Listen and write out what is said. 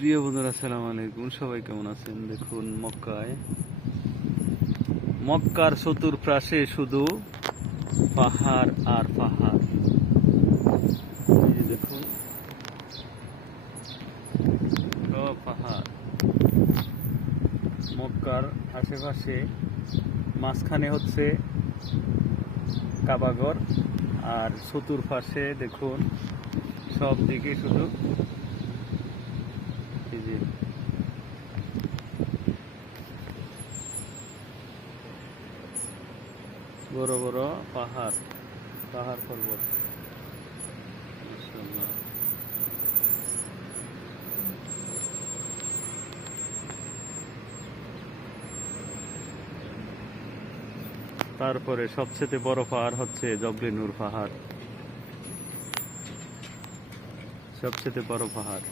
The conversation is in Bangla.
প্রিয় বন্ধুরা, আসসালামু আলাইকুম। সবাই কেমন আছেন? দেখুন, মক্কার চতুর্পাশে শুধু পাহাড় আর পাহাড়। এই যে দেখুন, সব পাহাড়। মক্কার আশেপাশে মাঝখানে হচ্ছে কাবাঘর, আর চতুর্পাশে দেখুন সব দিকে শুধু এই যে বড় বড় পাহাড়, পাহাড় পর্বত। মাশাআল্লাহ। তারপরে সবচেয়ে বড় পাহাড় হচ্ছে জবলে নূর পাহাড়, সবচেয়ে বড় পাহাড়।